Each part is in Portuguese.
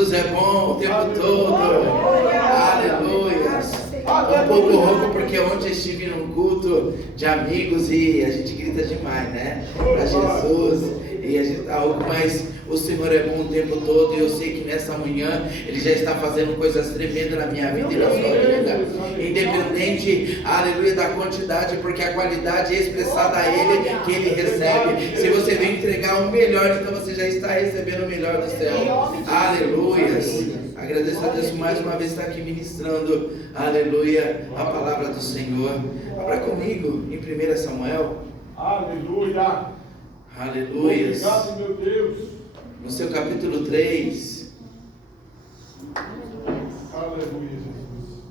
Jesus é bom o tempo todo. Aleluia. Um pouco rouco porque ontem eu estive num culto de amigos e a gente grita demais, né? Para Jesus. E a gente tá rouco, mas o Senhor é bom o tempo todo. E eu sei que nessa manhã Ele já está fazendo coisas tremendas na minha vida e na sua vida. Independente, aleluia, da quantidade, porque a qualidade é expressada a Ele, que Ele recebe. Se você vem entregar o melhor, então você já está recebendo o melhor do céu. Aleluia. Agradeço a Deus mais uma vez estar aqui ministrando, aleluia, a palavra do Senhor. Abra comigo em 1 Samuel. Aleluia. Aleluia. Obrigado, meu Deus. No seu capítulo 3. Aleluia, Jesus.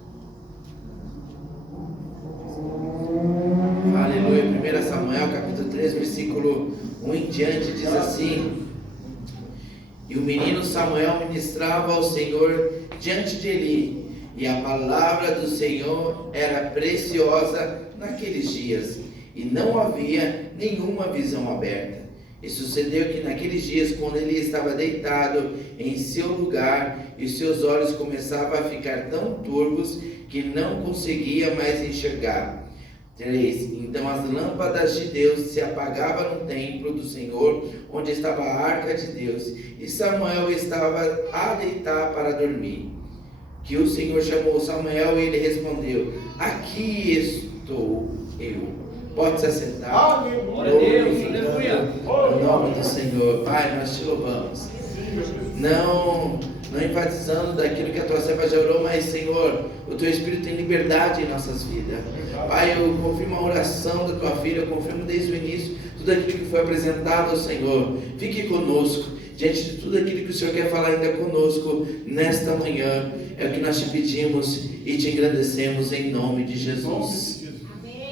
Aleluia. 1 Samuel, capítulo 3, versículo 1 em diante, diz assim: E o menino Samuel ministrava ao Senhor diante de Eli, e a palavra do Senhor era preciosa naqueles dias, e não havia nenhuma visão aberta. E sucedeu que naqueles dias, quando ele estava deitado em seu lugar, e seus olhos começavam a ficar tão turvos que não conseguia mais enxergar. 3. Então as lâmpadas de Deus se apagavam no templo do Senhor, onde estava a arca de Deus, e Samuel estava a deitar para dormir. Que o Senhor chamou Samuel e ele respondeu: Aqui estou eu. Pode se assentar. Aleluia. Aleluia. Em nome do Senhor. Pai, nós te louvamos. Não enfatizando daquilo que a tua serva já orou, mas Senhor, o teu Espírito tem liberdade em nossas vidas. Pai, eu confirmo a oração da tua filha, eu confirmo desde o início tudo aquilo que foi apresentado ao Senhor. Fique conosco, diante de tudo aquilo que o Senhor quer falar ainda conosco nesta manhã. É o que nós te pedimos e te agradecemos em nome de Jesus.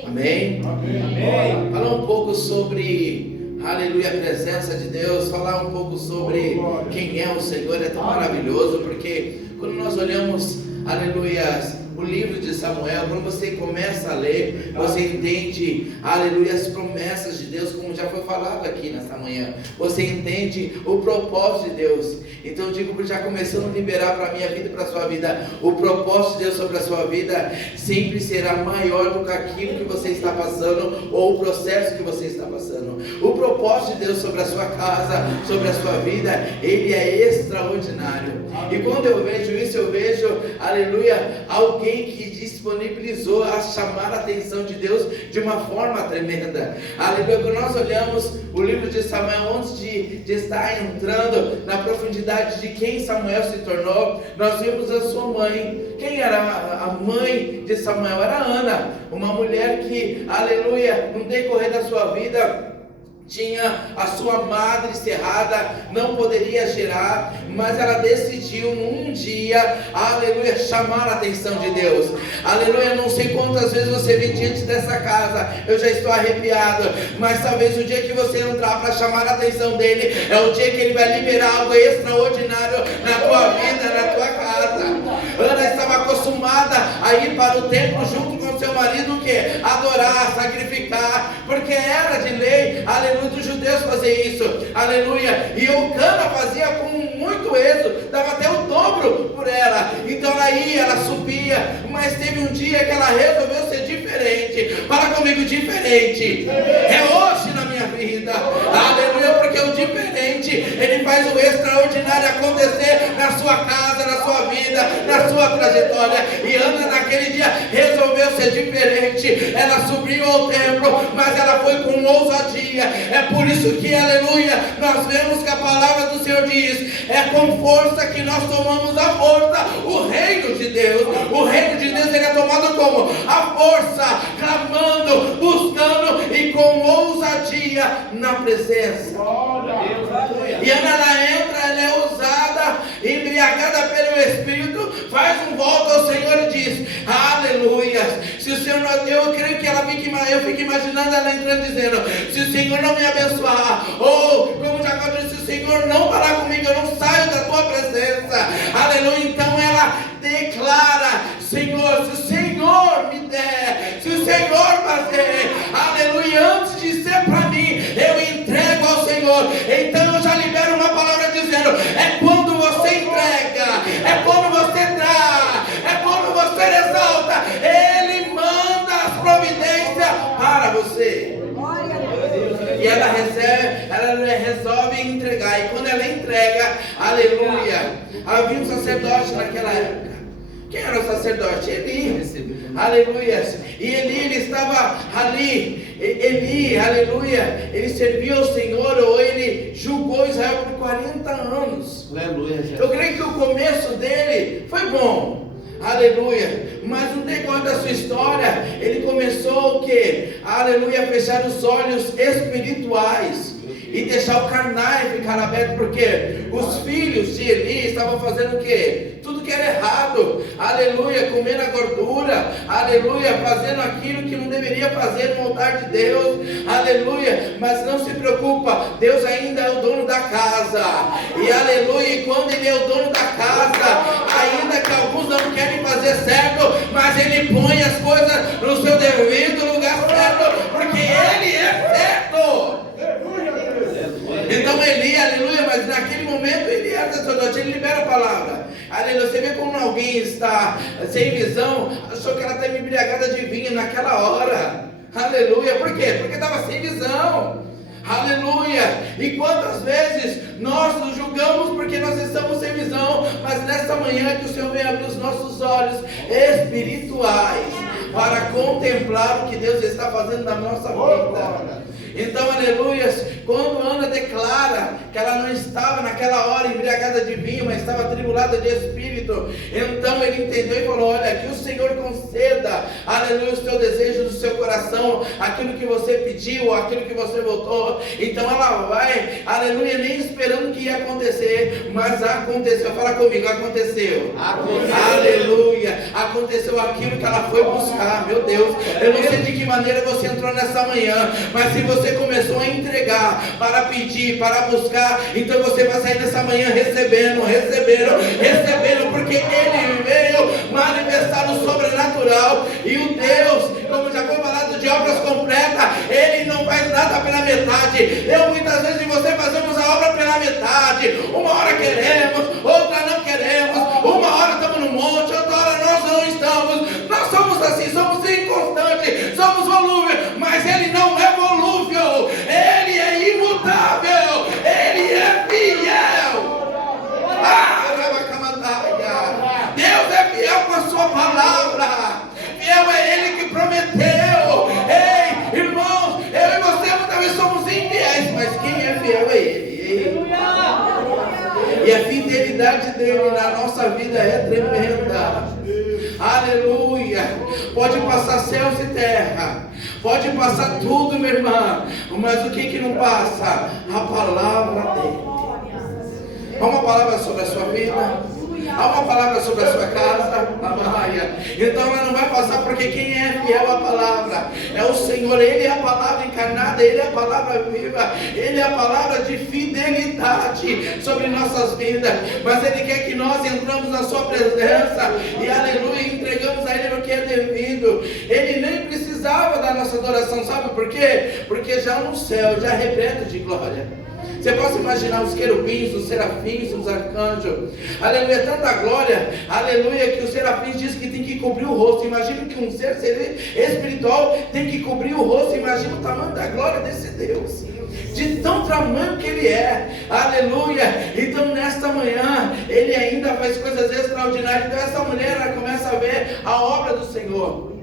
Amém? Amém. Falar um pouco sobre, aleluia, a presença de Deus, falar um pouco sobre quem é o Senhor. É tão maravilhoso, porque quando nós olhamos, aleluia, o livro de Samuel, quando você começa a ler, você entende, aleluia, as promessas de Deus, como já foi falado aqui nesta manhã. Você entende o propósito de Deus. Então eu digo, já começando a liberar para a minha vida e para a sua vida, o propósito de Deus sobre a sua vida sempre será maior do que aquilo que você está passando, ou o processo que você está passando. O propósito de Deus sobre a sua casa, sobre a sua vida, ele é extraordinário. E quando eu vejo isso, eu vejo, aleluia, alguém que disponibilizou a chamar a atenção de Deus de uma forma tremenda. Aleluia. Quando nós olhamos o livro de Samuel, antes de estar entrando na profundidade de quem Samuel se tornou, nós vimos a sua mãe. Quem era a mãe de Samuel? Era Ana, uma mulher que, aleluia, no decorrer da sua vida, tinha a sua madre cerrada, não poderia gerar, mas ela decidiu num dia, aleluia, chamar a atenção de Deus. Aleluia, não sei quantas vezes você vem diante dessa casa, eu já estou arrepiado, mas talvez o dia que você entrar para chamar a atenção dele, é o dia que ele vai liberar algo extraordinário na tua vida, na tua casa. Ana estava acostumada a ir para o templo junto com seu marido, o quê? Adorar, sacrificar, porque era de lei, aleluia, dos judeus fazer isso, aleluia. E Eucana fazia com muito êxito, dava até o dobro por ela. Então ela ia, ela subia, mas teve um dia que ela resolveu ser diferente. Fala comigo, diferente. É hoje na minha vida, aleluia, porque o diferente, ele faz o extraordinário acontecer na sua casa, na sua vida, na sua trajetória. E Ana naquele dia resolveu ser diferente. Ela subiu ao templo, mas ela foi com ousadia. É por isso que, aleluia, nós vemos que a palavra do Senhor diz: é com força que nós tomamos a força, o reino de Deus. O reino de Deus, ele é tomado como? A força, clamando, buscando e com ousadia na presença. E Ana, ela entra, ela é ousada, embriagada pelo Espírito, faz um voto ao Senhor e diz: aleluia. Se o Senhor não, eu creio que eu fico imaginando ela entrando dizendo: se o Senhor não me abençoar, ou como Jacó disse, se o Senhor não falar comigo, eu não saio da tua presença. Aleluia. Então ela declara: Senhor, se o Senhor me der, se o Senhor fazer, aleluia, antes de ser para mim, eu entrego ao Senhor. Então eu já libero uma palavra dizendo: é quando você entrega, ela resolve entregar. E quando ela entrega, aleluia, havia um sacerdote naquela época. Quem era o sacerdote? Eli. Aleluia. E Eli, ele estava ali. Eli, aleluia, ele serviu ao Senhor, ou ele julgou Israel por 40 anos. Aleluia. Eu creio que o começo dele foi bom. Aleluia. Mas no decorrer da sua história, ele começou o quê? Aleluia, a fechar os olhos espirituais e deixar o carnal ficar aberto, porque os filhos de Eli estavam fazendo o quê? Tudo que era errado, aleluia, comendo a gordura, aleluia, fazendo aquilo que não deveria fazer no altar de Deus, aleluia. Mas não se preocupa, Deus ainda é o dono da casa, e aleluia, e quando Ele é o dono da casa, ainda que alguns não querem fazer certo, mas Ele põe as coisas no seu devido lugar certo, porque Ele é certo. Então Eli, aleluia, mas naquele momento ele era sacerdote, ele libera a palavra. Aleluia, você vê como alguém está sem visão, achou que ela está embriagada de vinho naquela hora. Aleluia, por quê? Porque estava sem visão. Aleluia, e quantas vezes nós nos julgamos porque nós estamos sem visão, mas nesta manhã que o Senhor vem abrir os nossos olhos espirituais para contemplar o que Deus está fazendo na nossa vida. Então, aleluia, quando Ana declara que ela não estava naquela hora embriagada de vinho, mas estava atribulada de espírito, então ele entendeu e falou: olha, que o Senhor conceda, aleluia, os teus desejos do seu coração, aquilo que você pediu, aquilo que você votou. Então ela vai, aleluia, nem esperando que ia acontecer, mas aconteceu. Fala comigo, aconteceu. Aleluia, aconteceu aquilo que ela foi buscar. Meu Deus, eu não sei de que maneira você entrou nessa manhã, mas se você começou a entregar, para pedir, para buscar, então você vai sair nessa manhã recebendo, porque Ele veio manifestar o sobrenatural. E o Deus, como já foi falado, de obras completas, Ele não faz nada pela metade. Muitas vezes você fazemos a obra pela metade. Uma hora queremos, outra não queremos, uma hora estamos no monte, outra hora nós não estamos. Nós somos assim, somos inconstantes, somos volúveis, mas Ele não é volúvel, Ele é imutável, Ele é fiel. Deus é fiel com a sua palavra, fiel é Ele que prometeu. Ei, irmãos, eu e você muitas vezes somos infiéis, mas quem é fiel é Ele. E a fidelidade dele na nossa vida é tremenda. Aleluia. Pode passar céus e terra, pode passar tudo, minha irmã, mas o que não passa? A palavra dele. Há uma palavra sobre a sua vida, há uma palavra sobre a sua casa, amaia. Então ela não vai passar, porque quem é fiel à palavra é o Senhor. Ele é a palavra encarnada, Ele é a palavra viva, Ele é a palavra de fidelidade sobre nossas vidas. Mas Ele quer que nós entramos na sua presença e aleluia, entregamos a Ele o que é devido. Ele nem precisava da nossa adoração, sabe por quê? Porque já no céu, já repleto de glória. Você pode imaginar os querubins, os serafins, os arcanjos, aleluia, tanta glória, aleluia, que os serafins dizem que tem que cobrir o rosto. Imagina que um ser espiritual tem que cobrir o rosto. Imagina o tamanho da glória desse Deus, de tão tamanho que Ele é, aleluia. Então nesta manhã, Ele ainda faz coisas extraordinárias. Então essa mulher, ela começa a ver a obra do Senhor.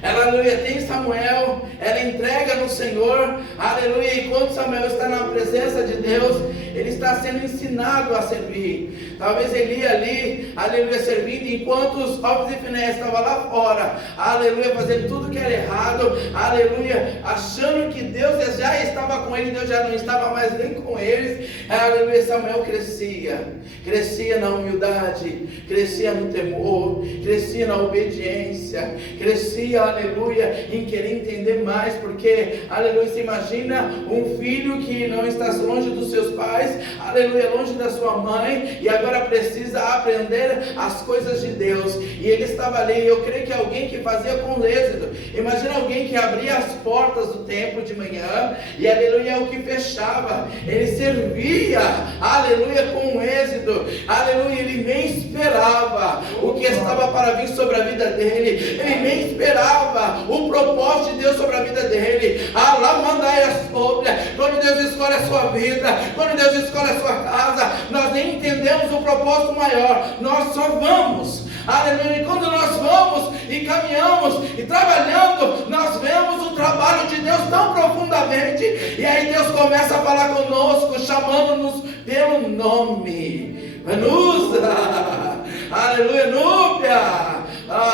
Ela, aleluia, tem Samuel, ela entrega no Senhor, aleluia. E quando Samuel está na presença de Deus, ele está sendo ensinado a servir. Talvez Eli ali, aleluia, servindo, enquanto os Hofni e Finéias estavam lá fora, aleluia, fazendo tudo que era errado, aleluia, achando que Deus já estava com ele, Deus já não estava mais nem com eles, aleluia. Samuel crescia na humildade, crescia no temor, crescia na obediência, crescia, aleluia, em querer entender mais, porque, aleluia, você imagina um filho que não está longe dos seus pais, aleluia, longe da sua mãe, e agora precisa aprender as coisas de Deus, e ele estava ali. Eu creio que alguém que fazia com êxito. Imagina alguém que abria as portas do templo de manhã, e aleluia, é o que fechava. Ele servia, aleluia, com êxito, aleluia, ele nem esperava o que estava para vir sobre a vida dele, ele nem esperava o propósito de Deus sobre a vida dele. Lá mandai a sobra. Quando Deus escolhe a sua vida, quando Deus escolhe a sua casa, nós nem entendemos o propósito maior, nós só vamos. Aleluia. E quando nós vamos e caminhamos e trabalhando, nós vemos o trabalho de Deus tão profundamente, e aí Deus começa a falar conosco, chamando-nos pelo nome. Vanusa, aleluia. Núbia,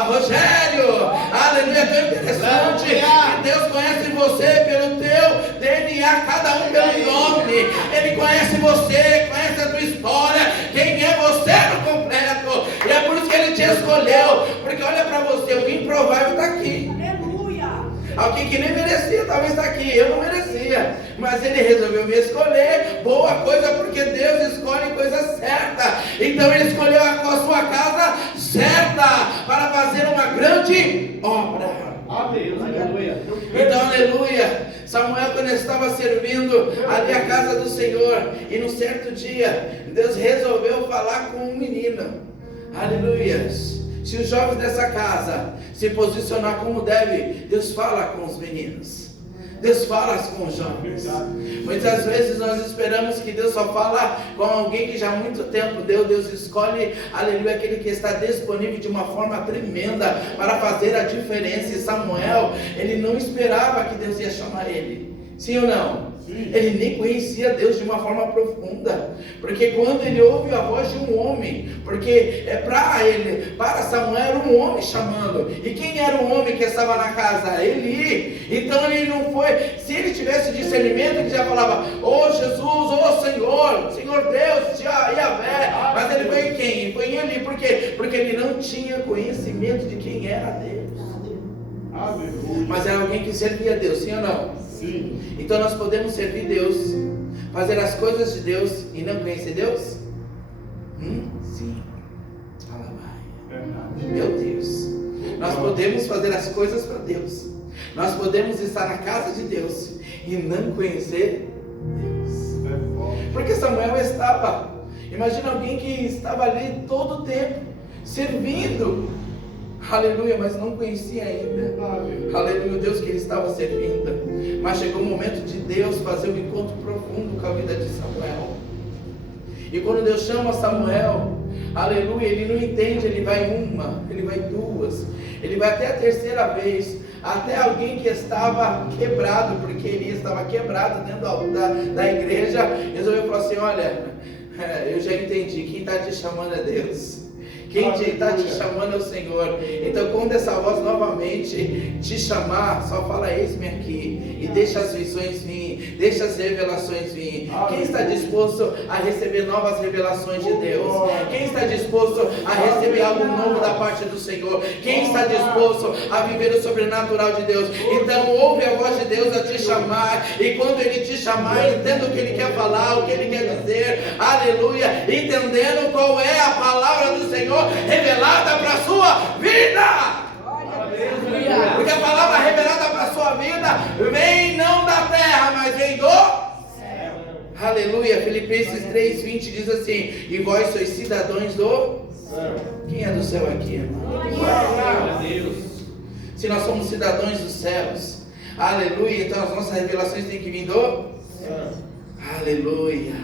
Rogério, aleluia. É tão interessante que Deus conhece você pelo teu DNA, cada um pelo nome. Ele conhece você, conhece a tua história, quem é você no completo, e é por isso que Ele te escolheu, porque olha para você, o improvável está aqui. Aleluia. Alguém que nem merecia talvez está aqui, eu não merecia, mas Ele resolveu me escolher. Boa coisa, porque Deus escolhe coisa certa. Então Ele escolheu a sua casa certa para fazer uma grande obra. Aleluia. Então, aleluia. Samuel, quando estava servindo ali a casa do Senhor, e num certo dia Deus resolveu falar com um menino. Aleluia. Se os jovens dessa casa se posicionar como deve, Deus fala com os meninos, Deus fala com os jovens. Muitas vezes nós esperamos que Deus só fala com alguém que já há muito tempo deu. Deus escolhe, aleluia, aquele que está disponível de uma forma tremenda para fazer a diferença. E Samuel, ele não esperava que Deus ia chamar ele. Sim ou não? Sim. Ele nem conhecia Deus de uma forma profunda, porque quando ele ouve a voz de um homem, porque para Samuel era um homem chamando, e quem era o homem que estava na casa? Eli. Então ele não foi, se ele tivesse discernimento, ele já falava, oh Jesus, oh Senhor Deus, Yahvé, mas ele foi em quem? Ele foi em Eli. Por quê? Porque ele não tinha conhecimento de quem era Deus. Aleluia. Mas era alguém que servia a Deus, sim ou não? Sim. Então nós podemos servir Deus, fazer as coisas de Deus e não conhecer Deus? Sim. Meu Deus. Nós podemos fazer as coisas para Deus. Nós podemos estar na casa de Deus e não conhecer Deus. Porque Samuel estava, imagina alguém que estava ali todo o tempo, servindo. Aleluia, mas não conhecia ainda. Aleluia, o Deus que ele estava servindo. Mas chegou o momento de Deus fazer um encontro profundo com a vida de Samuel. E quando Deus chama Samuel, aleluia, ele não entende, ele vai uma, ele vai duas, ele vai até a terceira vez, até alguém que estava quebrado, porque ele estava quebrado dentro da igreja, resolveu falar assim, olha, eu já entendi, quem está te chamando é Deus. Quem está te chamando é o Senhor. Então quando essa voz novamente te chamar, só fala, eis-me aqui, e deixa as visões vir, deixa as revelações vir. Quem está disposto a receber novas revelações de Deus? Quem está disposto a receber algo novo da parte do Senhor? Quem está disposto a viver o sobrenatural de Deus? Então ouve a voz de Deus a te chamar, e quando Ele te chamar, entenda o que Ele quer falar, o que Ele quer dizer, aleluia, entendendo qual é a palavra do Senhor revelada para a sua vida. Porque a palavra revelada para a sua vida vem não da terra, mas vem do céu. Aleluia. Filipenses 3:20 diz assim, e vós sois cidadãos do céu. Quem é do céu aqui, irmão? Glória a Deus. Se nós somos cidadãos dos céus, aleluia, então as nossas revelações têm que vir do céu. Aleluia.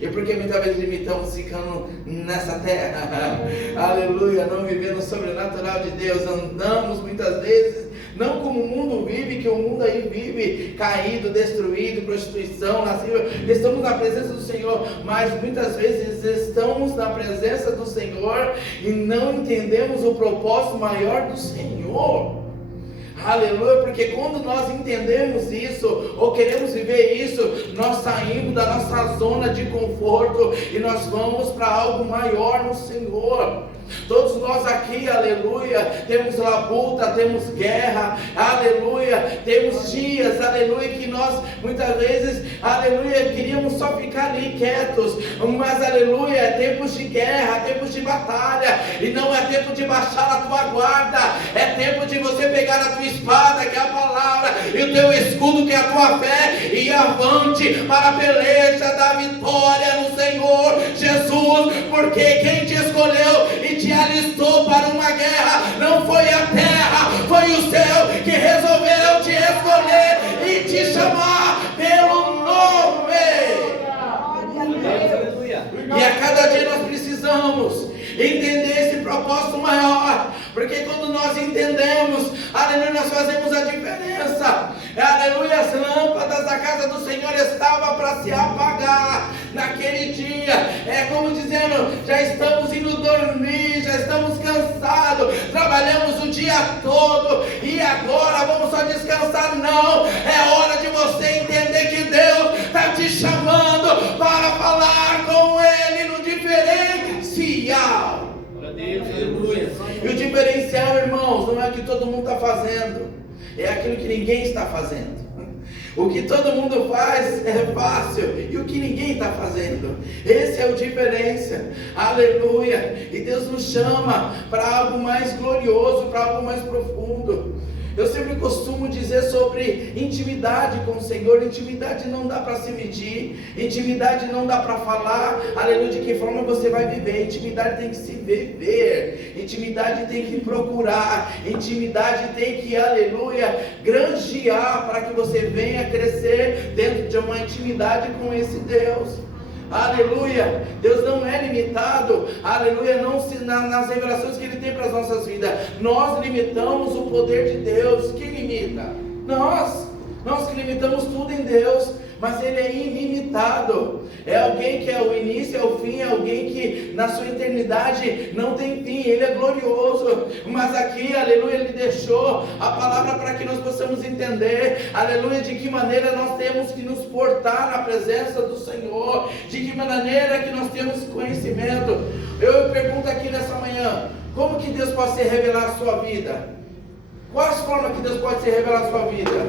E porque muitas vezes limitamos ficando nessa terra, aleluia, não vivendo o sobrenatural de Deus, andamos muitas vezes, não como o mundo vive, que o mundo aí vive, caído, destruído, prostituição, lascívia, estamos na presença do Senhor, mas muitas vezes estamos na presença do Senhor e não entendemos o propósito maior do Senhor. Aleluia, porque quando nós entendemos isso, ou queremos viver isso, nós saímos da nossa zona de conforto e nós vamos para algo maior no Senhor. Todos nós aqui, aleluia, temos labuta, temos guerra, aleluia, temos dias, aleluia, que nós muitas vezes, aleluia, queríamos só ficar ali quietos, mas aleluia, é tempos de guerra, tempos de batalha, e não é tempo de baixar a tua guarda, é tempo de você pegar a tua espada, que é a palavra, e o teu escudo, que é a tua fé, e avante para a peleja da vitória no Senhor Jesus, porque quem te escolheu alistou para uma guerra. Não foi a terra, foi o céu que resolveu te escolher e te chamar pelo nome. E a cada dia nós precisamos entender esse propósito maior, porque quando nós entendemos, aleluia, nós fazemos a diferença. Aleluia, as lâmpadas da casa do Senhor estavam para se apagar naquele dia. É como dizendo, já estamos indo dormir, já estamos cansados, trabalhamos o dia todo e agora vamos só descansar. Não, é hora de você entender que Deus está te chamando para falar com Ele no diferencial. E o diferencial, irmãos, não é o que todo mundo está fazendo, é aquilo que ninguém está fazendo. O que todo mundo faz é fácil, e o que ninguém está fazendo, esse é o diferença. Aleluia. E Deus nos chama para algo mais glorioso, para algo mais profundo. Eu sempre costumo dizer sobre intimidade com o Senhor. Intimidade não dá para se medir, intimidade não dá para falar, aleluia, de que forma você vai viver. Intimidade tem que se viver, intimidade tem que procurar, intimidade tem que, aleluia, granjear para que você venha crescer dentro de uma intimidade com esse Deus. Aleluia, Deus não é limitado, aleluia, não se, nas revelações que Ele tem para as nossas vidas. Nós limitamos o poder de Deus. Quem limita? Nós que limitamos tudo em Deus, mas Ele é ilimitado. É alguém que é o início, é o fim, é alguém que na sua eternidade não tem fim. Ele é glorioso, mas aqui, aleluia, Ele deixou a palavra para que nós possamos entender, aleluia, de que maneira nós temos que nos portar na presença do Senhor, de que maneira que nós temos conhecimento. Eu pergunto aqui nessa manhã, como que Deus pode se revelar a sua vida? Quais formas que Deus pode se revelar a sua vida?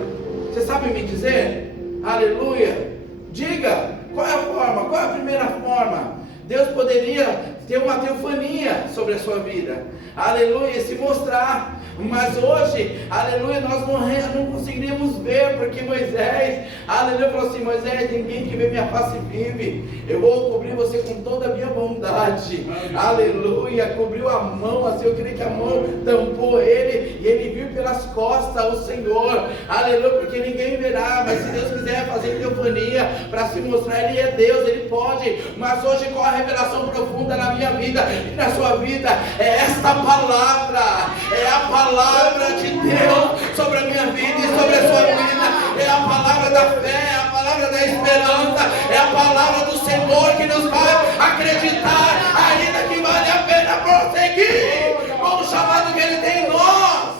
Você sabe me dizer? Aleluia. Diga, qual é a forma? Qual é a primeira forma? Deus poderia ter uma teofania sobre a sua vida, aleluia, se mostrar, mas hoje, aleluia, nós não conseguiríamos ver, porque Moisés, aleluia, falou assim: Moisés, ninguém que vê minha face vive, eu vou cobrir você com toda a minha bondade, aleluia, cobriu a mão, assim, eu creio que a mão tampou ele, e ele viu pelas costas o Senhor, aleluia, porque ninguém verá, mas se Deus quiser fazer teofania, para se mostrar, Ele é Deus, Ele pode, mas hoje qual a revelação profunda na minha vida e na sua vida? É esta palavra, é a palavra de Deus sobre a minha vida e sobre a sua vida, é a palavra da fé, é a palavra da esperança, é a palavra do Senhor que nos faz acreditar, ainda que vale a pena prosseguir com o chamado que Ele tem em nós.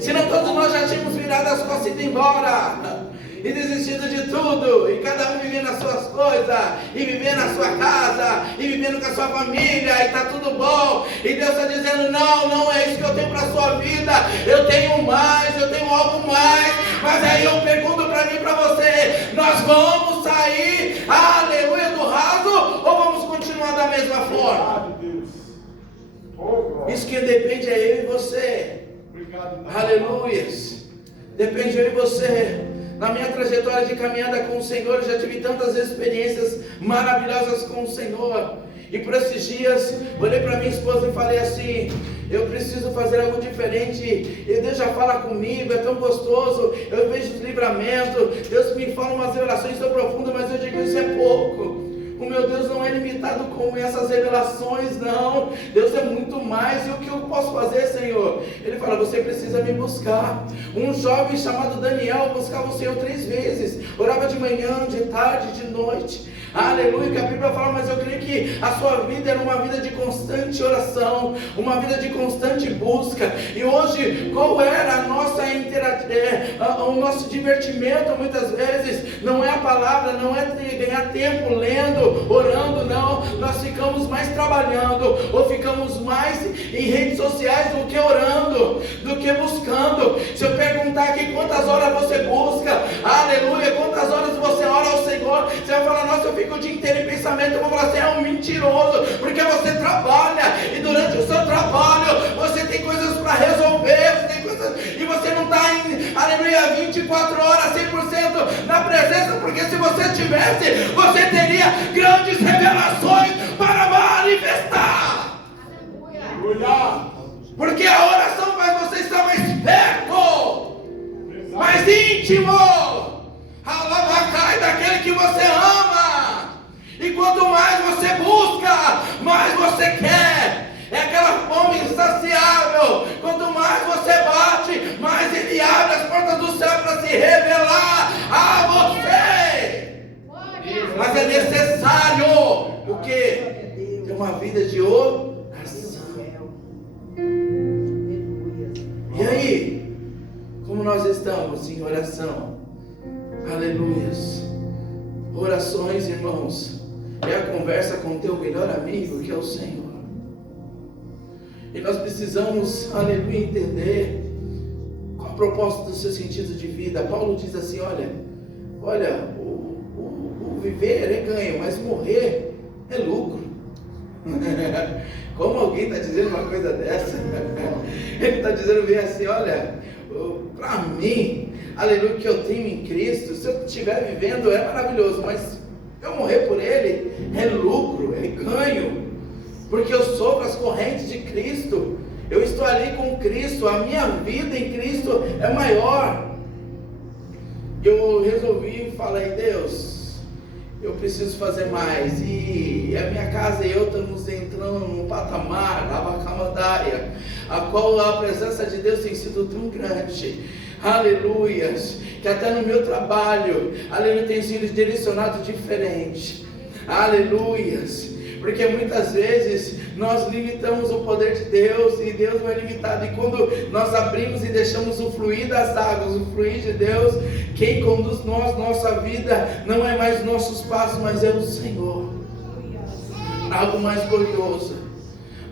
Senão todos nós já tínhamos virado as costas e ido embora e desistido de tudo, e cada um vivendo as suas coisas, e vivendo a sua casa, e vivendo com a sua família, e está tudo bom, e Deus está dizendo: não é isso que eu tenho para a sua vida, eu tenho mais, eu tenho algo mais. Mas aí eu pergunto para mim e para você: nós vamos sair, aleluia, do raso, ou vamos continuar da mesma forma? Isso que depende é eu e você. Aleluia, depende de eu e você. Na minha trajetória de caminhada com o Senhor, eu já tive tantas experiências maravilhosas com o Senhor. E por esses dias, olhei para minha esposa e falei assim: eu preciso fazer algo diferente. E Deus já fala comigo, é tão gostoso. Eu vejo os livramentos, Deus me fala umas revelações tão profundas, mas eu digo: isso é pouco. O meu Deus não é limitado com essas revelações, não. Deus é muito mais. E o que eu posso fazer, Senhor? Ele fala: você precisa me buscar. Um jovem chamado Daniel buscava o Senhor 3 vezes. Orava de manhã, de tarde, de noite. Aleluia, que a Bíblia fala, mas eu creio que a sua vida era uma vida de constante oração, uma vida de constante busca. E hoje, qual era a nossa o nosso divertimento? Muitas vezes não é a palavra, não é ganhar tempo lendo, orando, não. Nós ficamos mais trabalhando, ou ficamos mais em redes sociais do que orando, do que buscando. Se eu perguntar aqui quantas horas você busca, aleluia, quantas horas você ora ao Senhor, você vai falar: nossa, eu fico o dia inteiro em pensamento. Eu vou falar: você é um mentiroso, porque você trabalha, e durante o seu trabalho você tem coisas para resolver, você tem coisas, e você não está em, aleluia, 24 horas, 100% na presença, porque se você tivesse, você teria grandes revelações para manifestar. quanto mais você busca, mais você quer. É aquela fome insaciável. Quanto mais você bate, mais Ele abre as portas do céu para se revelar a você. Mas é necessário o quê? Ter uma vida de oração. E aí? Como nós estamos em oração? Aleluias. Orações, irmãos, é a conversa com o teu melhor amigo, que é o Senhor. E nós precisamos, aleluia, entender qual o propósito do seu sentido de vida. Paulo diz assim, olha, o viver é ganho, mas morrer é lucro. Como alguém está dizendo uma coisa dessa? Ele está dizendo bem assim, olha, para mim, aleluia, que eu tenho em Cristo, se eu estiver vivendo é maravilhoso, mas eu morrer por Ele é lucro, é ganho. Porque eu sofro as correntes de Cristo, eu estou ali com Cristo, a minha vida em Cristo é maior. Eu resolvi falar, Deus, eu preciso fazer mais, e a minha casa e eu estamos entrando num patamar, Lavacamandaia, a qual a presença de Deus tem sido tão grande, aleluias, que até no meu trabalho, aleluia, tem sido direcionado diferente, aleluias. Porque muitas vezes nós limitamos o poder de Deus e Deus não é limitado. E quando nós abrimos e deixamos o fluir das águas, o fluir de Deus, quem conduz nossa vida não é mais nossos passos, mas é o Senhor. Algo mais glorioso.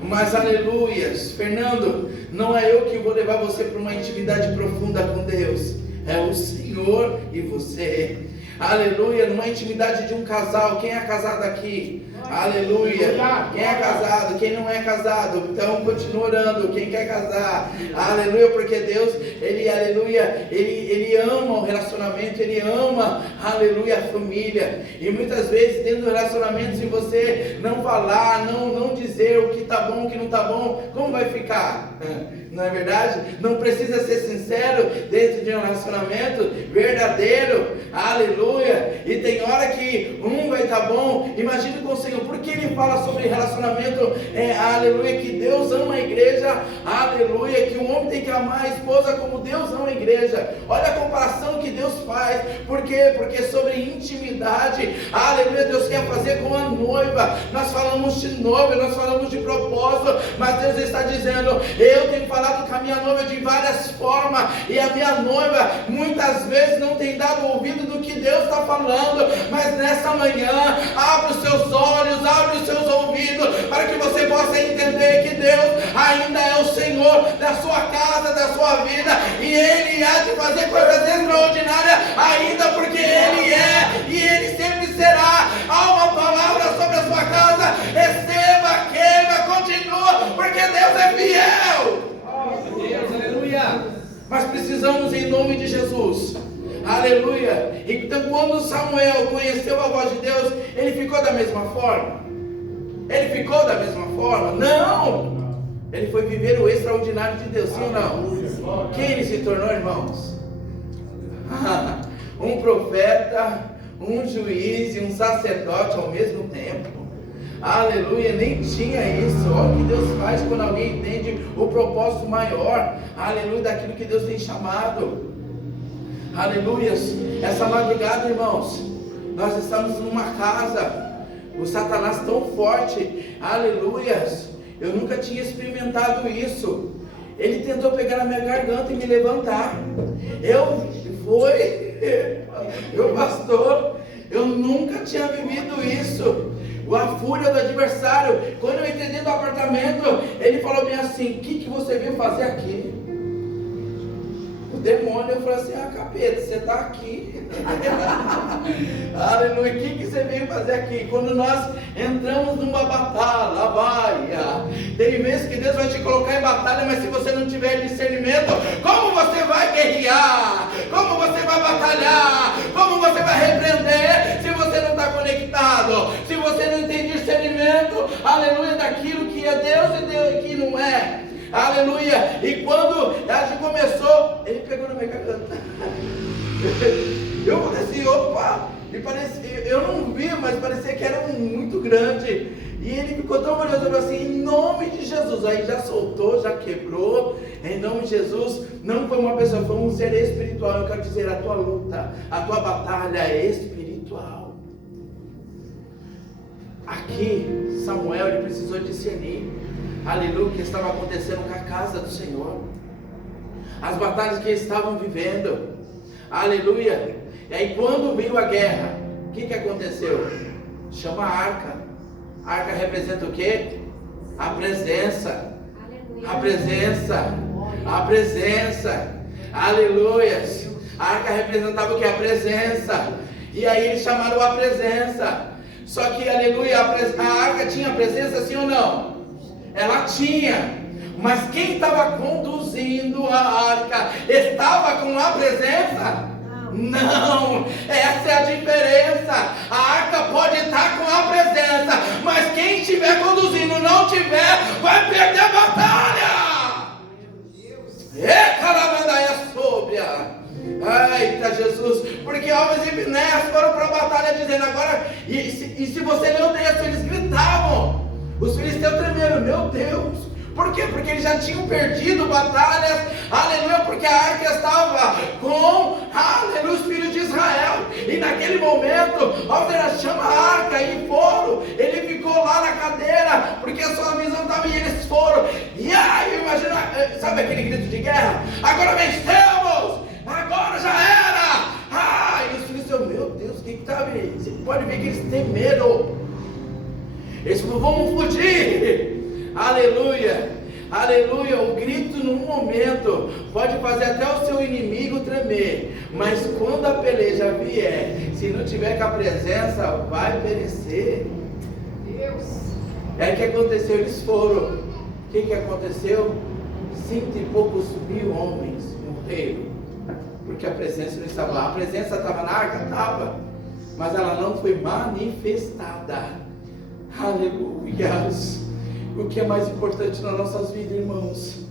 Mas aleluias, Fernando, não é eu que vou levar você para uma intimidade profunda com Deus. É o Senhor e você. Aleluia, numa intimidade de um casal. Quem é casado aqui? Aleluia. Quem é casado? Quem não é casado? Então continua orando. Quem quer casar? Aleluia, porque Deus, Ele, aleluia, Ele ama o relacionamento, Ele ama, aleluia, a família. E muitas vezes dentro do relacionamento, se você não falar, não dizer o que está bom, o que não está bom, como vai ficar? Não é verdade? Não precisa ser sincero dentro de um relacionamento verdadeiro, aleluia. E tem hora que um vai estar bom. Imagine com o Senhor, porque Ele fala sobre relacionamento, aleluia, que Deus ama a igreja, aleluia, que o homem tem que amar a esposa como Deus ama a igreja. Olha a comparação que Deus faz. Por quê? Porque sobre intimidade, aleluia, Deus quer fazer com a noiva. Nós falamos de noiva, nós falamos de propósito, mas Deus está dizendo, eu tenho falado com a minha noiva de várias formas, e a minha noiva muitas vezes não tem dado ouvido do que Deus está falando, mas nessa manhã, abre os seus olhos, abre os seus ouvidos, para que você possa entender que Deus ainda é o Senhor da sua casa, da sua vida, e Ele há de fazer coisas extraordinárias ainda, porque Ele é, e Ele sempre será. Há uma palavra sobre a sua casa, receba, queima, continua, porque Deus é fiel. Deus, aleluia. Mas precisamos, em nome de Jesus, aleluia. Então quando Samuel conheceu a voz de Deus, ele ficou da mesma forma? Ele ficou da mesma forma? Não! Ele foi viver o extraordinário de Deus, sim ou não? Quem ele se tornou, irmãos? Um profeta, um juiz e um sacerdote ao mesmo tempo. Aleluia, nem tinha isso. Olha o que Deus faz quando alguém entende o propósito maior, aleluia, daquilo que Deus tem chamado. Aleluia. Essa madrugada, irmãos, nós estamos numa casa, o Satanás tão forte, aleluia, eu nunca tinha experimentado isso. Ele tentou pegar na minha garganta e me levantar. Meu pastor, eu nunca tinha vivido isso. A fúria do adversário. Quando eu entrei dentro do apartamento, ele falou bem assim: o que você veio fazer aqui? O demônio, eu falei assim: capeta, você está aqui. Aleluia, o que você veio fazer aqui? Quando nós entramos numa batalha, tem vezes que Deus vai te colocar em batalha, mas se você não tiver discernimento, como você vai guerrear? Como você vai batalhar? Como você vai repreender se você não está conectado? Se você não tem discernimento, aleluia, daquilo que é Deus e Deus que não é. Aleluia. E quando a gente começou, ele pegou na minha garganta. Eu falei assim: opa, E parecia, eu não vi, mas parecia que era muito grande. E ele ficou tão orgulhoso, falou assim, em nome de Jesus. Aí já soltou, já quebrou. Em nome de Jesus, não foi uma pessoa, foi um ser espiritual. Eu quero dizer, a tua luta, a tua batalha é espiritual. Aqui, Samuel, ele precisou discernir, aleluia, o que estava acontecendo com a casa do Senhor, as batalhas que eles estavam vivendo, aleluia. E aí quando veio a guerra, o que aconteceu? Chama a arca. A arca representa o quê? A presença. A presença. A presença. Aleluia. A arca representava o que? A presença. E aí eles chamaram a presença. Só que, aleluia, a arca tinha presença, sim ou não? Ela tinha. Mas quem estava conduzindo a arca estava com a presença? Não, essa é a diferença. A arca pode estar com a presença, mas quem estiver conduzindo não tiver, vai perder a batalha. Eita Jesus, porque Alves e Finéias foram para a batalha dizendo agora, e se você leu o texto, eles gritavam, os filisteus tremeram, meu Deus. Por quê? Porque eles já tinham perdido batalhas, aleluia, porque a arca estava com, aleluia, os filhos de Israel, e naquele momento, Alves chama a arca, e foram, ele ficou lá na cadeira, porque a sua visão estava, e eles foram, e aí, imagina, sabe aquele grito de guerra? Agora vencemos, agora já era, e os filhos disseram, meu Deus, o que está vindo? Você pode ver que eles têm medo, eles falam, vamos fugir. Aleluia, aleluia, o grito num momento pode fazer até o seu inimigo tremer, mas quando a peleja vier, se não tiver com a presença, vai perecer. Deus. É o que aconteceu, eles foram, o que aconteceu? 100 e poucos mil homens morreram, porque a presença não estava lá. A presença estava na arca? Estava, mas ela não foi manifestada. Aleluia. O que é mais importante nas nossas vidas, irmãos,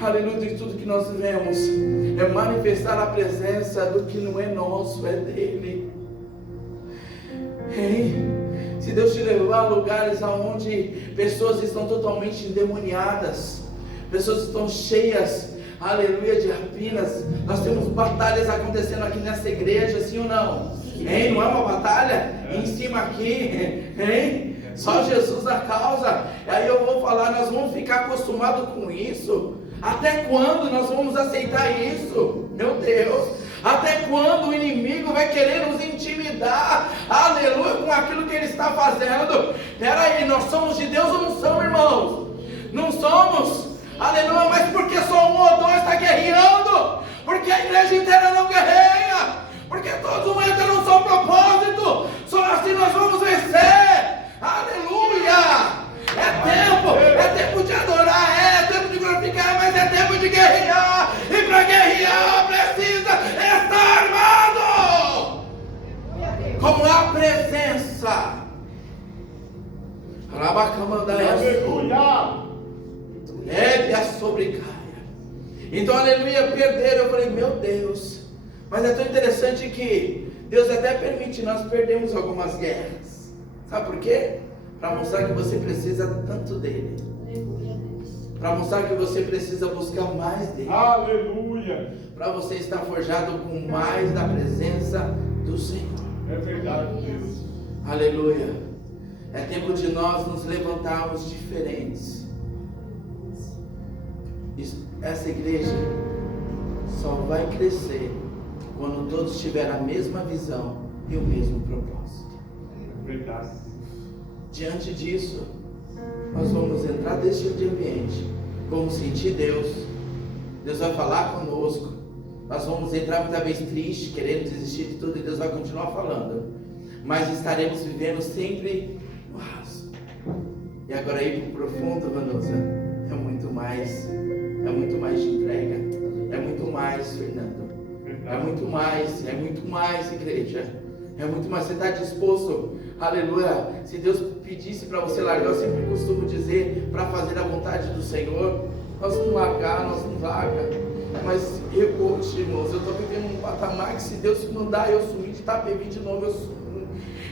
aleluia, de tudo que nós vivemos, é manifestar a presença do que não é nosso, é dele. Hein? Se Deus te levar a lugares onde pessoas estão totalmente endemoniadas, pessoas estão cheias, aleluia, de rapinas, nós temos batalhas acontecendo aqui nessa igreja, sim ou não? Hein? Não é uma batalha? Em cima aqui, hein? Só Jesus na causa. Aí eu vou falar, nós vamos ficar acostumados com isso? Até quando nós vamos aceitar isso? Meu Deus, até quando o inimigo vai querer nos intimidar, aleluia, com aquilo que ele está fazendo? Peraí, nós somos de Deus ou não somos, irmãos? Não somos, aleluia, mas porque só um ou dois está guerreando? Porque a igreja inteira não guerreia? Porque todos entram no seu propósito? Só assim nós vamos vencer. Aleluia! É tempo de adorar, é tempo de glorificar, mas é tempo de guerrear. E para guerrear precisa estar armado com a presença. Aleluia! É a sobrecaia. Então, aleluia, perderam. Eu falei, meu Deus. Mas é tão interessante que Deus até permite nós perdermos algumas guerras. Sabe por quê? Para mostrar que você precisa tanto dele. Para mostrar que você precisa buscar mais dele. Aleluia. Para você estar forjado com mais da presença do Senhor. É verdade, Deus. Aleluia. É tempo de nós nos levantarmos diferentes. Essa igreja só vai crescer quando todos tiverem a mesma visão e o mesmo propósito. Verdade. Diante disso, nós vamos entrar deste ambiente, vamos sentir Deus, Deus vai falar conosco, nós vamos entrar muitas vezes triste, querendo desistir de tudo, e Deus vai continuar falando, mas estaremos vivendo sempre no raso. E agora ir para o profundo, Vanusa, é muito mais de entrega, é muito mais, Fernando, é muito mais, igreja. É muito mais, você está disposto, aleluia, se Deus pedisse para você largar, eu sempre costumo dizer, para fazer a vontade do Senhor, nós não larga, mas eu hoje, irmãos, eu estou vivendo um patamar que se Deus mandar eu sumir de Itapevi de novo, eu sumo.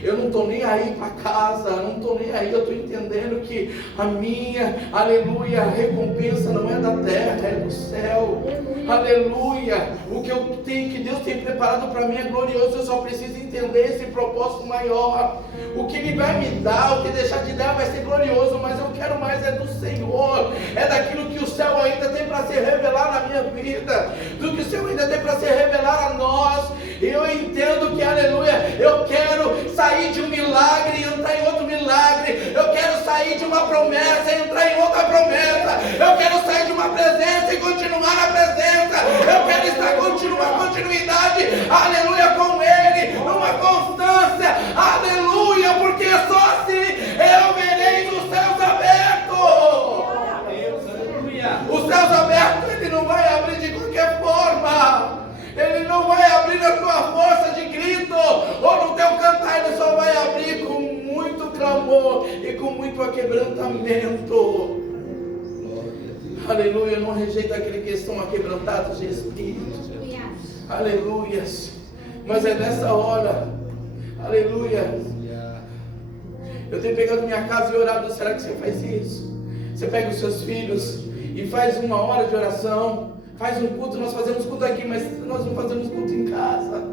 Eu não estou nem aí para casa, eu não estou nem aí, eu estou entendendo que a minha, aleluia, recompensa não é da terra, é do céu. Aleluia. O que eu tenho, que Deus tem preparado para mim é glorioso. Eu só preciso entender esse propósito maior. O que Ele vai me dar, o que deixar de dar vai ser glorioso, mas eu quero mais é do Senhor, é daquilo que o céu ainda tem para se revelar na minha vida, do que o céu ainda tem para se revelar a nós. E eu entendo que, aleluia, eu quero sair de um milagre e entrar em outro milagre. Eu quero sair de uma promessa e entrar em outra promessa. Eu quero sair de uma presença e continuar na presença. Eu quero estar numa continuidade, aleluia, com Ele, numa constância, aleluia, porque só assim eu verei os céus abertos. Os céus abertos Ele não vai abrir de qualquer forma. Ele não vai abrir na tua força de grito ou no teu cantar. Ele só vai abrir com muito clamor e com muito aquebrantamento. Aleluia. Não rejeita aquele que estão aquebrantados de espírito. Aleluia. Mas é nessa hora, aleluia, eu tenho pegado minha casa e orado. Será que você faz isso? Você pega os seus filhos e faz 1 hora de oração, faz um culto. Nós fazemos culto aqui, mas nós não fazemos culto em casa.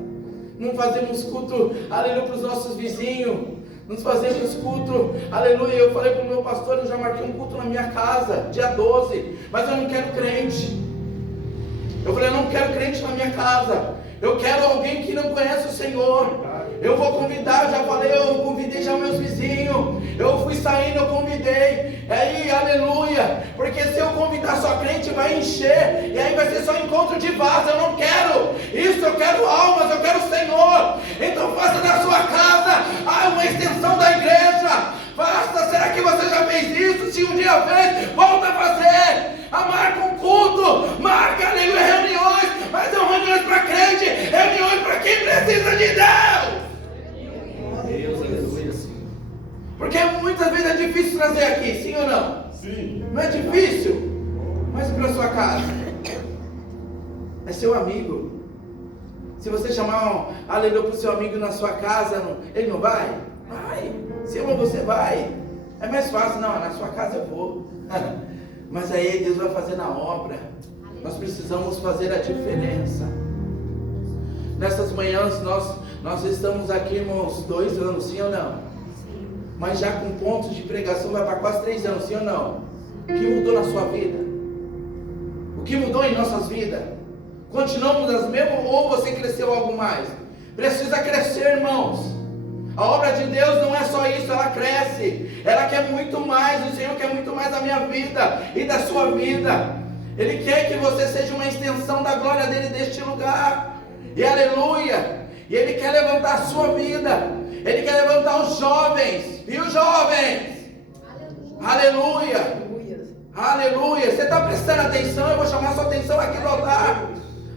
Não fazemos culto, aleluia, para os nossos vizinhos. Não fazemos culto, aleluia. Eu falei para o meu pastor, eu já marquei um culto na minha casa, dia 12, mas eu não quero crente. Eu falei, eu não quero crente na minha casa. Eu quero alguém que não conhece o Senhor. Eu vou convidar, já falei, eu convidei já meus vizinhos. Eu fui saindo, eu convidei. Aí, aleluia. Porque se eu convidar só crente, vai encher. E aí vai ser só encontro de vaso. Eu não quero isso, eu quero almas, eu quero o Senhor. Então faça da sua casa uma extensão da igreja. Faça, será que você já fez isso? Se um dia fez, volta a fazer. Marca um culto, marca, aleluia, reuniões. Mas não reuniões para crente, reuniões para quem precisa de Deus. Porque muitas vezes é difícil trazer aqui, sim ou não? Sim. Não é difícil? Mas para sua casa. É seu amigo. Se você chamar aleluia para o seu amigo na sua casa, ele não vai? Vai. Se ama, você vai. É mais fácil, não, na sua casa eu vou. Mas aí Deus vai fazer na obra. Nós precisamos fazer a diferença. Nessas manhãs nós estamos aqui, irmãos, 2 anos, sim ou não? Sim. Mas já com pontos de pregação vai para quase 3 anos, sim ou não? O que mudou na sua vida? O que mudou em nossas vidas? Continuamos as mesmas ou você cresceu algo mais? Precisa crescer, irmãos. A obra de Deus não é só isso, ela cresce. Ela quer muito mais, o Senhor quer muito mais da minha vida e da sua vida. Ele quer que você seja uma extensão da glória dele deste lugar. E aleluia. E Ele quer levantar a sua vida. Ele quer levantar os jovens. Viu, jovens? Aleluia. Aleluia. Você está prestando atenção? Eu vou chamar sua atenção aqui no altar.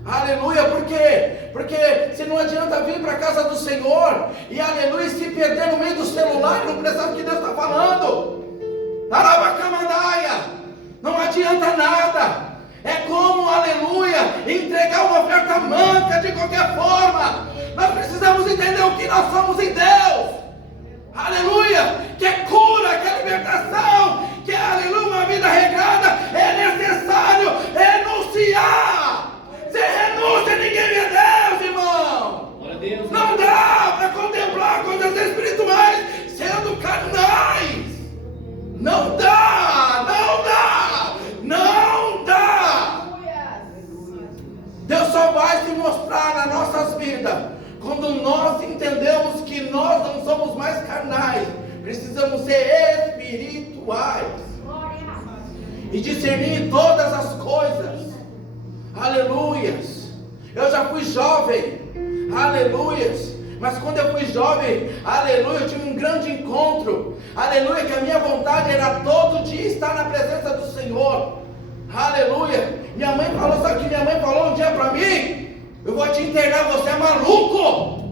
Aleluia. Por quê? Porque se não adianta vir para a casa do Senhor e aleluia, se perder no meio do celular e não prestar o que Deus está falando. Arabacamandaia. Não adianta nada. É como, aleluia, entregar uma oferta manca de qualquer forma. Nós precisamos entender o que nós somos em Deus. Aleluia, que é cura, que é libertação, que é, aleluia, uma vida regrada. É necessário renunciar. Sem renúncia ninguém vê Deus, irmão. Não dá para contemplar coisas espirituais sendo carnais. Não dá, não dá, não dá. Deus só vai se mostrar nas nossas vidas quando nós entendemos que nós não somos mais carnais, precisamos ser espirituais e discernir todas as coisas. Aleluias. Eu já fui jovem, aleluias. Mas quando eu fui jovem, aleluia, eu tive um grande encontro. Aleluia, que a minha vontade era todo dia estar na presença do Senhor. Aleluia. Minha mãe falou, sabe o que minha mãe falou um dia para mim? Eu vou te internar, você é maluco.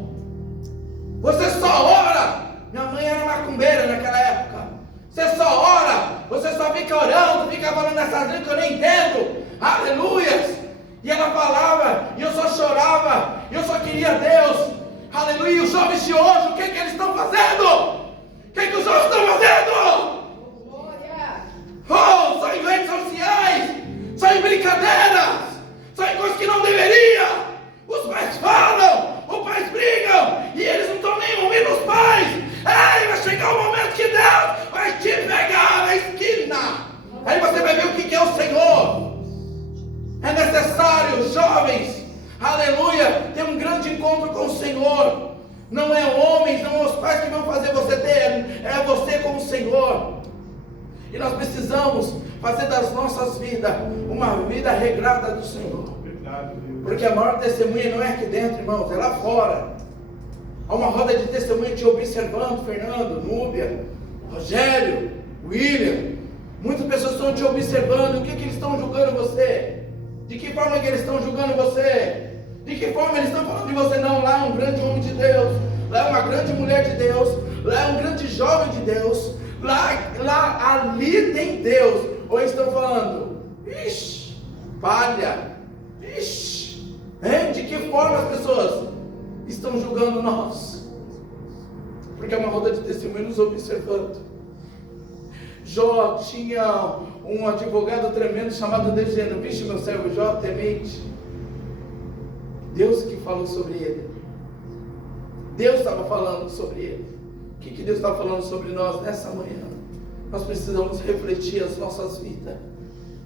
Você só ora. Minha mãe era macumbeira naquela época. Você só ora, você só fica orando, fica falando essas línguas que eu nem entendo. Aleluia. E ela falava, e eu só chorava, e eu só queria Deus. Aleluia. E os jovens de hoje, o que eles estão fazendo? O que os jovens estão fazendo? Oh, só em redes sociais, só em brincadeiras, só em coisas que não deveria. Os pais falam, os pais brigam, e eles não estão nem ouvindo os pais. Ei, vai chegar o momento que Deus vai te pegar na esquina. Aí você vai ver o que é o Senhor. É necessário, jovens, aleluia, ter um grande encontro com o Senhor. Não é homens, não é os pais que vão fazer você ter, é você com o Senhor. E nós precisamos fazer das nossas vidas uma vida regrada do Senhor. Porque a maior testemunha não é aqui dentro, irmãos, é lá fora. Há uma roda de testemunha te observando, Fernando, Núbia, Rogério, William. Muitas pessoas estão te observando. O que eles estão julgando você? De que forma que eles estão julgando você? De que forma eles estão falando de você? Não, lá é um grande homem de Deus, lá é uma grande mulher de Deus, lá é um grande jovem de Deus, ali tem Deus. Ou eles estão falando, ixi, palha, ixi, hein? De que forma as pessoas estão julgando nós? Porque é uma roda de testemunhos nos observando. Jó tinha um advogado tremendo chamado Deus, dizendo, vixe, meu servo Jó, temente. Deus que falou sobre ele. Deus estava falando sobre ele. O que Deus está falando sobre nós nessa manhã? Nós precisamos refletir as nossas vidas,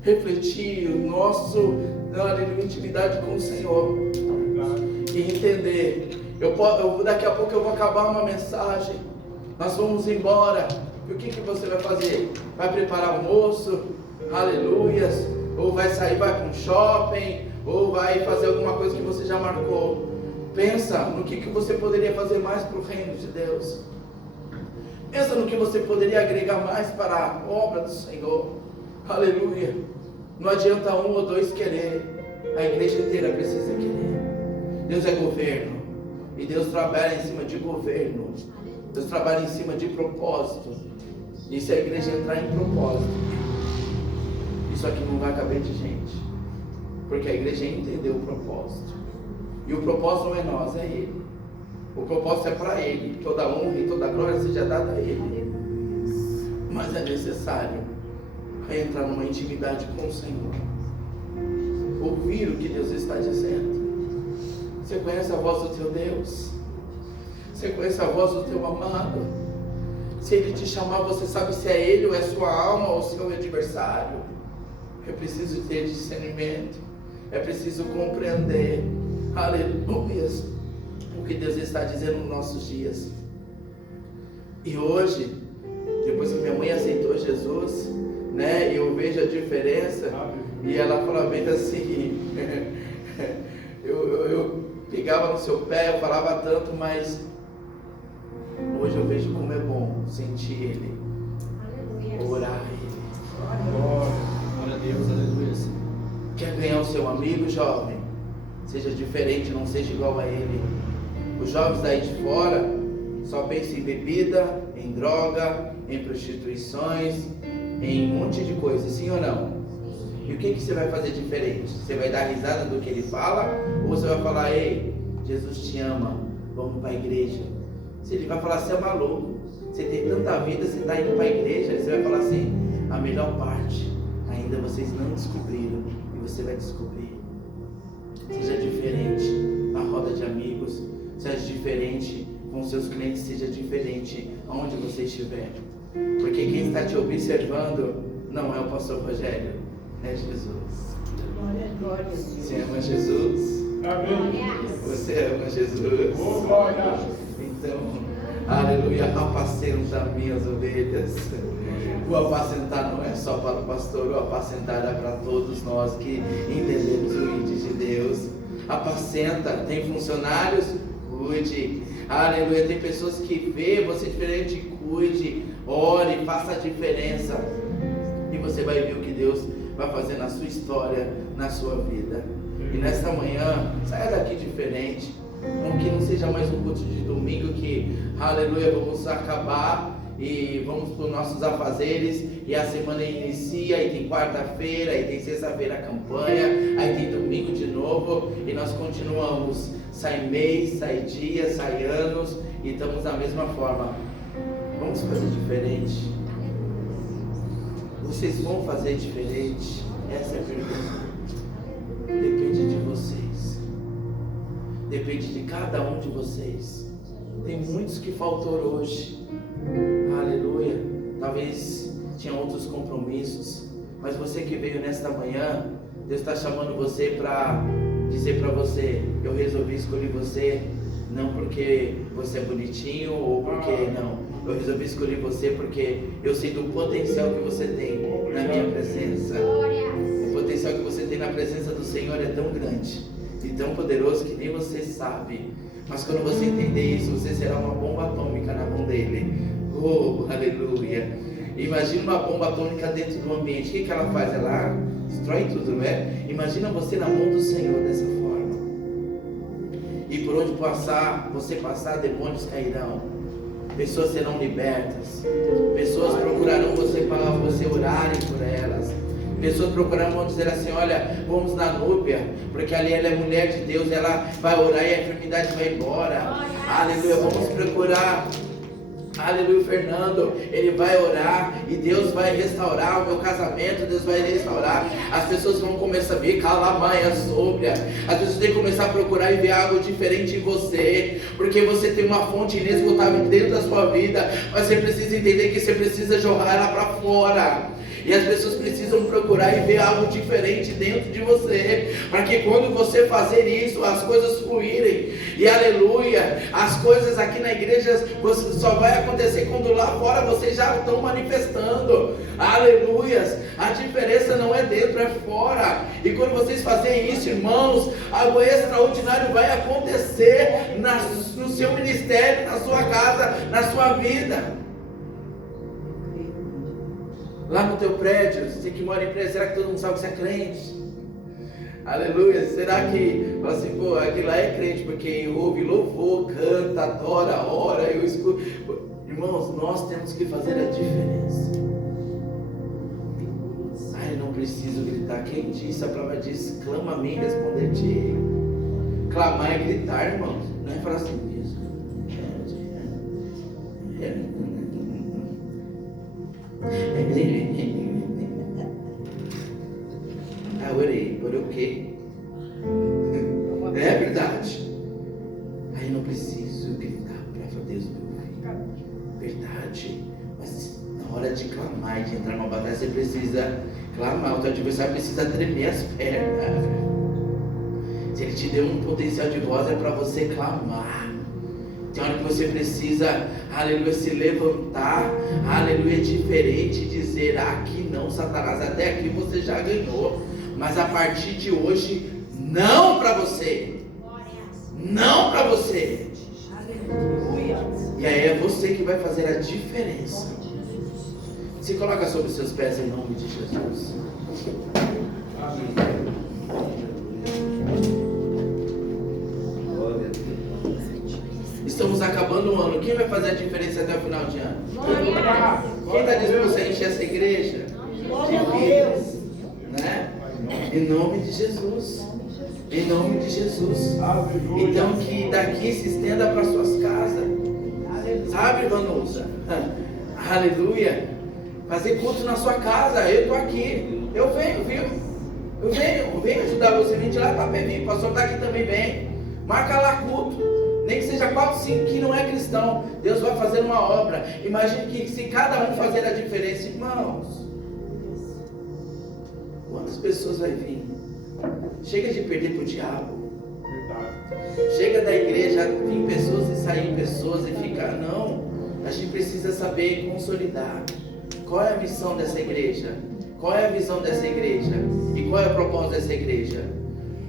refletir o nosso intimidade com o Senhor e entender. Daqui a pouco eu vou acabar uma mensagem, nós vamos embora. E o que você vai fazer? Vai preparar almoço, aleluias, ou vai sair, vai para um shopping, ou vai fazer alguma coisa que você já marcou. Pensa no que você poderia fazer mais para o reino de Deus. Pensa no que você poderia agregar mais para a obra do Senhor. Aleluia. Não adianta um ou dois querer, a igreja inteira precisa querer. Deus é governo, e Deus trabalha em cima de governo. Deus trabalha em cima de propósito. E se a igreja entrar em propósito, isso aqui não vai caber de gente, porque a igreja entendeu o propósito. E o propósito não é nós, é Ele. O propósito é para Ele. Toda honra e toda glória seja dada a Ele. Mas é necessário entrar numa intimidade com o Senhor, ouvir o que Deus está dizendo. Você conhece a voz do teu Deus? Você conhece a voz do teu amado? Se Ele te chamar, você sabe se é Ele ou é sua alma ou seu adversário? É preciso ter discernimento, é preciso compreender, aleluia, o que Deus está dizendo nos nossos dias. E hoje, depois que minha mãe aceitou Jesus, né, eu vejo a diferença, e ela falava bem assim, eu pegava no seu pé, eu falava tanto, mas hoje eu vejo como é bom sentir Ele, orar a Ele. Glória a Deus, aleluia. Quer ganhar o seu amigo, jovem? Seja diferente, não seja igual a ele. Os jovens daí de fora só pensam em bebida, em droga, em prostituições, em um monte de coisa, sim ou não? E o que você vai fazer diferente? Você vai dar risada do que ele fala? Ou você vai falar, ei, Jesus te ama, vamos para a igreja? Se ele vai falar, você é maluco, você tem tanta vida, você está indo para a igreja, você vai falar assim, a melhor parte, ainda vocês não descobriram, e você vai descobrir. Seja diferente na roda de amigos, seja diferente com seus clientes, seja diferente aonde você estiver. Porque quem está te observando não é o pastor Rogério, é Jesus. Glória a Deus. Você ama Jesus? Amém. Você ama Jesus? Oh, glória. Então, aleluia, apacenta minhas ovelhas. O apacentar não é só para o pastor, o apacentar é para todos nós que entendemos o ID de Deus. Apacenta, tem funcionários? Cuide. Aleluia, tem pessoas que vê você diferente, cuide, ore, faça a diferença. E você vai ver o que Deus vai fazer na sua história, na sua vida. E nesta manhã, saia daqui diferente. Que não seja mais um culto de domingo que, aleluia, vamos acabar e vamos para os nossos afazeres, e a semana inicia, e tem quarta-feira, e tem sexta-feira a campanha, aí tem domingo de novo, e nós continuamos, sai mês, sai dia, sai anos, e estamos da mesma forma. Vamos fazer diferente? Vocês vão fazer diferente? Essa é a pergunta. Depende de vocês, depende de cada um de vocês. Tem muitos que faltou hoje, aleluia, talvez tinham outros compromissos, mas você que veio nesta manhã, Deus está chamando você para dizer para você: eu resolvi escolher você, não porque você é bonitinho ou porque não, eu resolvi escolher você porque eu sei do potencial que você tem na minha presença. O potencial que você tem na presença do Senhor é tão grande e tão poderoso que nem você sabe. Mas quando você entender isso, você será uma bomba atômica na mão dele. Oh, aleluia. Imagina uma bomba atômica dentro do ambiente. O que ela faz? Ela destrói tudo, não é? Imagina você na mão do Senhor dessa forma. E por onde você passar, demônios cairão. Pessoas serão libertas. Pessoas procurarão você para você orarem por elas. Pessoas procurarão, vão dizer assim: olha, vamos na Núbia, porque ali ela é mulher de Deus, ela vai orar e a enfermidade vai embora. Aleluia, vamos procurar. Aleluia, Fernando, ele vai orar e Deus vai restaurar o meu casamento, Deus vai restaurar. As pessoas vão começar a ver calamaia sobre. As pessoas têm que começar a procurar e ver algo diferente em você, porque você tem uma fonte inesgotável dentro da sua vida, mas você precisa entender que você precisa jogar ela para fora. E as pessoas precisam procurar e ver algo diferente dentro de você, para que quando você fazer isso, as coisas fluírem. E aleluia, as coisas aqui na igreja só vai acontecer quando lá fora vocês já estão manifestando. Aleluias, a diferença não é dentro, é fora. E quando vocês fazerem isso, irmãos, algo extraordinário vai acontecer no seu ministério, na sua casa, na sua vida. Lá no teu prédio, você que mora em prédio, será que todo mundo sabe que você é crente? Aleluia, será que, fala assim, pô, aquilo lá é crente, porque ouve louvor, canta, adora, ora, eu escuto. Irmãos, nós temos que fazer a diferença. Ai, não preciso gritar. Quem disse? A palavra diz: clama a mim e responder-te. Clamar é gritar, irmãos. Não é falar assim mesmo. Orei o quê? É verdade. Aí não preciso gritar para Deus me ouvir. Verdade. Mas na hora de clamar e de entrar numa batalha, você precisa clamar. O teu adversário precisa tremer as pernas. Se ele te deu um potencial de voz, é para você clamar. Tem hora que você precisa, aleluia, se levantar, aleluia, diferente, e dizer: aqui não, Satanás, até aqui você já ganhou, mas a partir de hoje, não para você, não para você. E aí é você que vai fazer a diferença. Se coloca sobre os seus pés em nome de Jesus. Amém. Estamos acabando o ano. Quem vai fazer a diferença até o final de ano? Quem está disposto a encher essa igreja de vidas? Né? Em nome de Jesus. Em nome de Jesus. Então que daqui se estenda para suas casas. Sabe, Vanusa? Aleluia. Fazer culto na sua casa. Eu estou aqui. Eu venho, viu? Eu venho ajudar você. Vem de lá para Pevi. O pastor está aqui também, vem. Marca lá culto. Nem que seja 4, 5 que não é cristão, Deus vai fazer uma obra. Imagine que se cada um fazer a diferença, irmãos, quantas pessoas vai vir? Chega de perder para o diabo. Chega da igreja vir pessoas e sair pessoas e ficar. Não, a gente precisa saber consolidar. Qual é a missão dessa igreja? Qual é a visão dessa igreja? E qual é o propósito dessa igreja?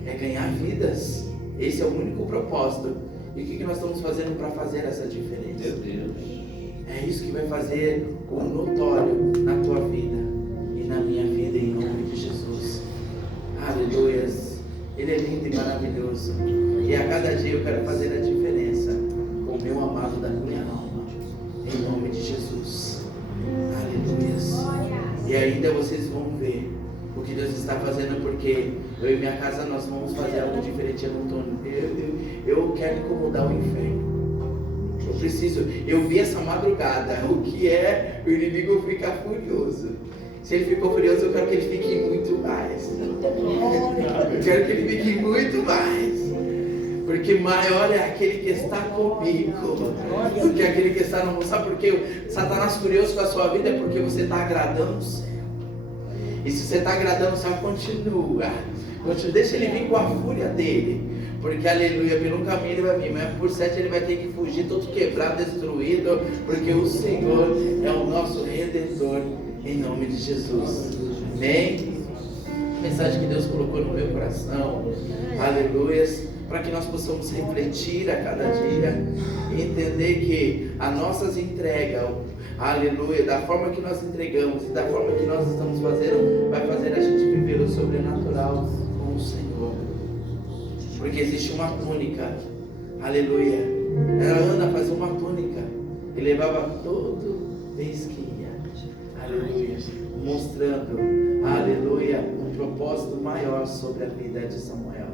É ganhar vidas. Esse é o único propósito. E o que nós estamos fazendo para fazer essa diferença? Meu Deus. É isso que vai fazer o notório na tua vida e na minha vida, em nome de Jesus. Aleluias. Ele é lindo e maravilhoso. E a cada dia eu quero fazer a diferença com o meu amado da minha alma. Em nome de Jesus. E ainda vocês vão ver o que Deus está fazendo, porque eu e minha casa nós vamos fazer algo diferente. Eu quero incomodar o inferno. Eu vi essa madrugada o que é o inimigo ficar furioso. Se ele ficou furioso, eu quero que ele fique muito mais. Eu quero que ele fique muito mais. Porque maior é aquele que está comigo do que aquele que está no mundo. Sabe por quê? Satanás furioso com a sua vida é porque você está agradando o céu. E se você está agradando o céu, continua. Deixa ele vir com a fúria dele. Porque, aleluia, pelo caminho ele vai vir, mas por 7 ele vai ter que fugir todo quebrado, destruído. Porque o Senhor é o nosso Redentor, em nome de Jesus. Amém? A mensagem que Deus colocou no meu coração, aleluias, para que nós possamos refletir a cada dia e entender que as nossas entregas, aleluia, da forma que nós entregamos e da forma que nós estamos fazendo, vai fazer a gente viver o sobrenatural com o Senhor. Porque existe uma túnica, aleluia. A Ana fazia uma túnica e levava todo vez que ia, aleluia, mostrando, aleluia, um propósito maior sobre a vida de Samuel.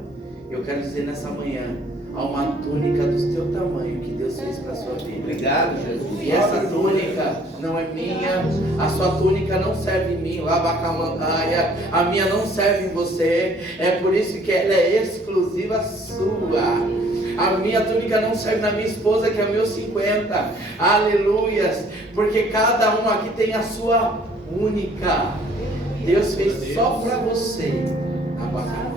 Eu quero dizer nessa manhã, há uma túnica do teu tamanho que Deus fez para a sua vida. Obrigado, Jesus. E essa túnica não é minha, a sua túnica não serve em mim, labacamandaia, a minha não serve em você, é por isso que ela é exclusiva sua. A minha túnica não serve na minha esposa, que é o meu 50, aleluias, porque cada um aqui tem a sua única. Deus fez só para você, labacamandaia,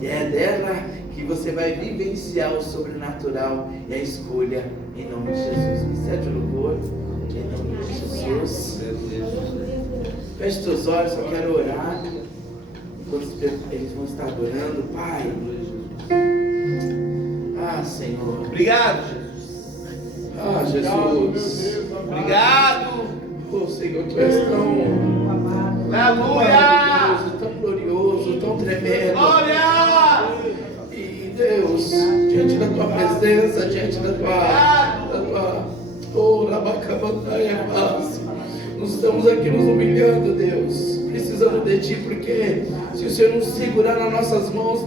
e é dela que você vai vivenciar o sobrenatural e a escolha em nome de Jesus. Me cede o louvor em nome de Jesus. Feche teus olhos, eu quero orar enquanto eles vão estar adorando. Pai, Senhor, Obrigado, Jesus. Jesus, Obrigado. Senhor, Tu és tão maravilhoso, tão glorioso, tão tremendo. Glória! E Deus, diante da Tua presença, diante da Tua Labacamandaia, nós estamos aqui nos humilhando, Deus, precisando de Ti, porque se o Senhor nos segurar nas nossas mãos,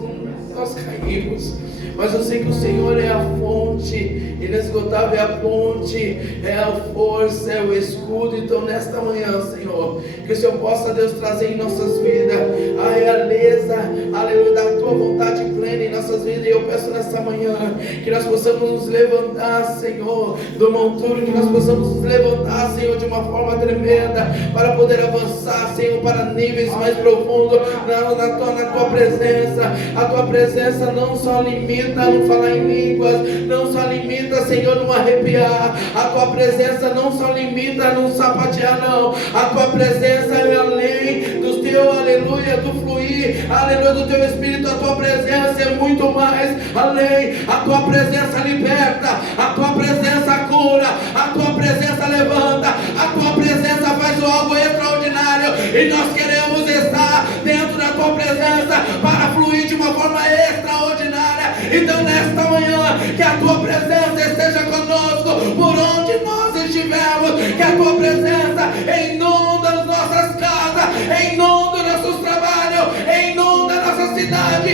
nós caímos. Mas eu sei que o Senhor é a fonte inesgotável, é a ponte, é a força, é o escudo. Então nesta manhã, Senhor, que o Senhor possa, Deus, trazer em nossas vidas a realeza, aleluia, da Tua vontade plena em nossas vidas. E eu peço nesta manhã que nós possamos nos levantar, Senhor, do monturo, que nós possamos nos levantar, Senhor, de uma forma tremenda, para poder avançar, Senhor, para níveis mais profundos na Tua presença. A Tua presença não só limita não falar em línguas, não só limita, Senhor, não arrepiar. A Tua presença não só limita não sapatear, não. A Tua presença é além do Teu, aleluia, do fluir, aleluia, do Teu Espírito. A Tua presença é muito mais além. A Tua presença liberta, a Tua presença cura, a Tua presença levanta, a Tua presença faz algo extraordinário. E nós queremos estar dentro da Tua presença para fluir de uma forma extraordinária. Então nesta manhã, que a Tua presença esteja conosco por onde nós estivermos, que a Tua presença inunda as nossas casas, inunda os nossos trabalhos, inunda a nossa cidade,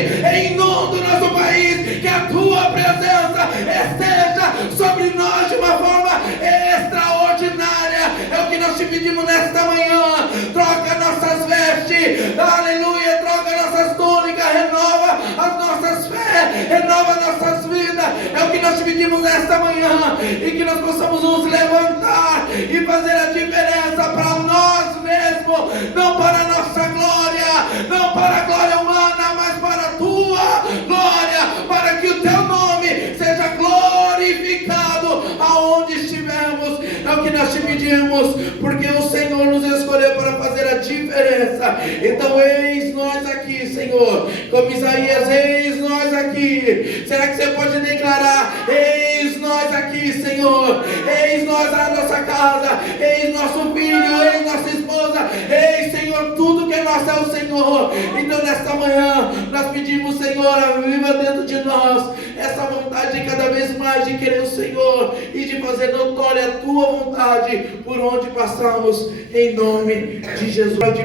inunda o nosso país, que a Tua presença esteja sobre nós de uma forma extraordinária. É o que nós te pedimos nesta manhã. Troca nossas vestes, aleluia, troca nossas túnicas, renova as nossas fé, renova nossas vidas. É o que nós te pedimos nesta manhã, e que nós possamos nos levantar e fazer a diferença para nós mesmos, não para a nossa glória, não para a glória humana, mas para a Tua glória, para que o Teu nome seja glorificado aonde estivermos. É o que nós te pedimos, porque o Senhor nos escolheu para fazer a diferença. Então eis nós aqui, Senhor, como Isaías, eis nós aqui. Será que você pode declarar: eis nós aqui, Senhor, eis nós a nossa casa, eis nosso filho, eis nossa esposa, eis, Senhor, tudo que é nosso nossa é o Senhor. Então nesta manhã nós pedimos, Senhor, aviva dentro de nós essa vontade cada vez mais de querer o Senhor e de fazer notória a tua vontade por onde passamos, em nome de Jesus.